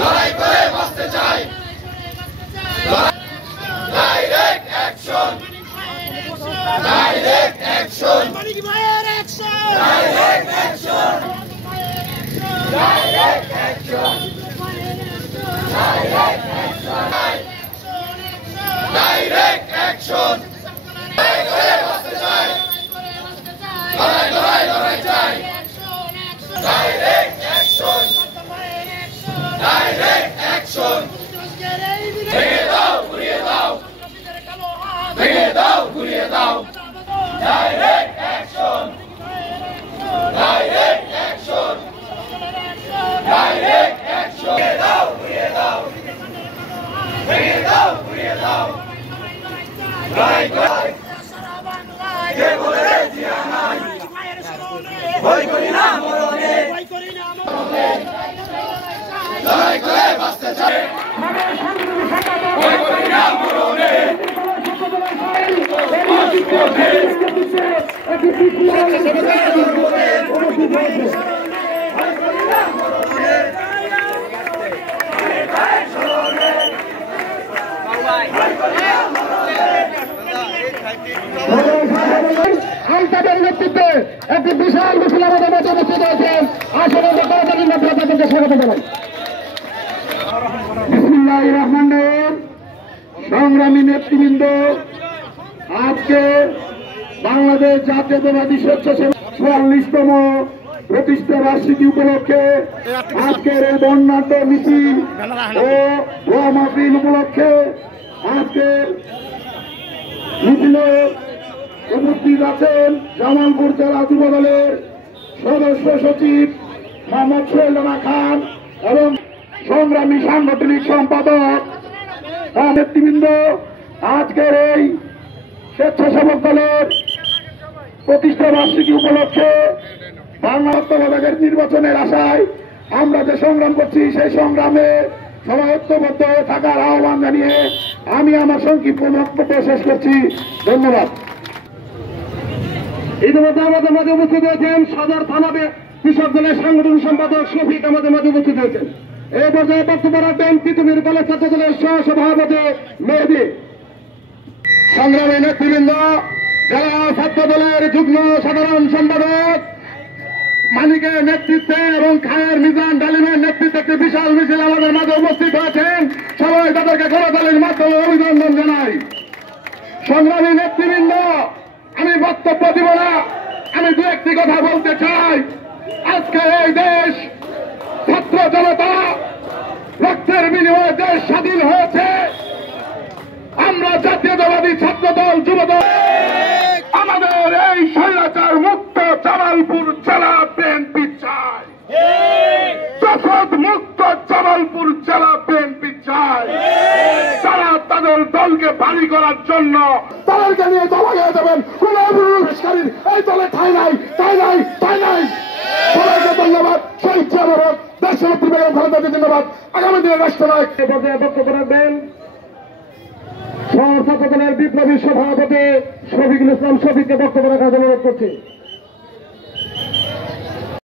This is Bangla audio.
লড়াই করে বাঁচতে চাই। Direct action, direct action, direct action, direct action, direct action, direct action. লড়াই করে বাঁচতে চাই, লড়াই লড়াই লড়াই চাই। Direct action, direct action. ভেঙে দাও ঘুরিয়ে দাও, ভেঙে দাও ঘুরিয়ে দাও। Direct action, direct action, direct action. ভেঙে দাও ঘুরিয়ে দাও, ভেঙে দাও ঘুরিয়ে দাও। লড়াই করে কে বলে জিয়া নাই, ভয় করি না মরণে, লড়াই করে বাঁচতে চাই। ভয় করি না মরণে, তাদের নেতৃত্বে একটি বিশাল মিছিল আমাদের মধ্যে অনুষ্ঠিত হয়েছেন। আসলে তাদেরকে স্বাগত জানাই। বিসমিল্লাহির রহমানির রহিম। সংগ্রামী নেতৃবৃন্দ, আজকে বাংলাদেশ জাতীয়তাবাদী স্বেচ্ছাসেবক ৪৪তম প্রতিষ্ঠা বার্ষিকী উপলক্ষে আজকের এই বর্ণাঢ্য মিছিল ও দোয়া মাহফিল উপলক্ষে আজকের মিছিলে উপস্থিত আছেন জামালপুর জেলা যুবদলের সদস্য সচিব মোহাম্মদ সোহেল রানা খান এবং সংগ্রামী সাংগঠনিক সম্পাদক নেতৃবৃন্দ। আজকের এই স্বেচ্ছাসেবক দলের প্রতিষ্ঠা বার্ষিকী উপলক্ষে বাংলা তত্ত্বাবধায়ক নির্বাচনের আশায় আমরা যে সংগ্রাম করছি, সেই সংগ্রামে সবাই ঐক্যবদ্ধ হয়ে থাকার আহ্বান জানিয়ে আমি আমার সংক্ষিপ্ত বক্তব্য শেষ করছি। ধন্যবাদ। ইতিমধ্যে আমাদের মাঝে উপস্থিত হয়েছেন সদর থানা কৃষক দলের সাংগঠনিক সম্পাদক শফিক আমাদের মাঝে উপস্থিত হয়েছেন। এই পর্যায়ে বক্তব্য রাখবেন পৃথিবীর কলেজ ছাত্র দলের সহসভাপতি মেহেদী। সংগ্রামী নেতৃবৃন্দ, জেলা ছাত্র দলের যুগ্ম সাধারণ সম্পাদক মালিকের নেতৃত্বে এবং খায়ের মিজান ডালিমের নেতৃত্বে একটি বিশাল মিছিল আমাদের মাঝে উপস্থিত হয়েছেন। সবাই তাদেরকে করতালির মাধ্যমে অভিনন্দন জানাই। সংগ্রামী নেতৃবৃন্দ, আমি বক্তব্য দিব না, আমি দু একটি কথা বলতে চাই। আজকে এই দেশ ছাত্র জনতা রক্তের বিনিময়ে দেশ স্বাধীন হয়েছে। আমরা জাতীয়তাবাদী ছাত্র দল যুবদল আমাদের এই স্বৈরাচার মুক্ত জামালপুর জেলা বিএনপি চাই, জাসদ মুক্ত জামালপুর জেলা বিএনপি চাই। তারা তাদের দলকে বাড়ি করার জন্য তাদেরকে নিয়ে দল হয়ে যাবেন। কোন অভিযোগকারীর এই দলে ঠাই নাই, ঠাই নাই, ঠাই নাই। সবাইকে ধন্যবাদ। শহীদ জিয়ারহমান, দেশনেত্রী বেগম খালেদা জিয়াকে ধন্যবাদ। আগামী দিনের রাষ্ট্রনায়ক পর্যায়ে বক্তব্য রাখবেন ছাত্র দলের বিপ্লবী সভাপতি শফিকুল ইসলাম। শফিককে বক্তব্য রাখার অনুরোধ করছি।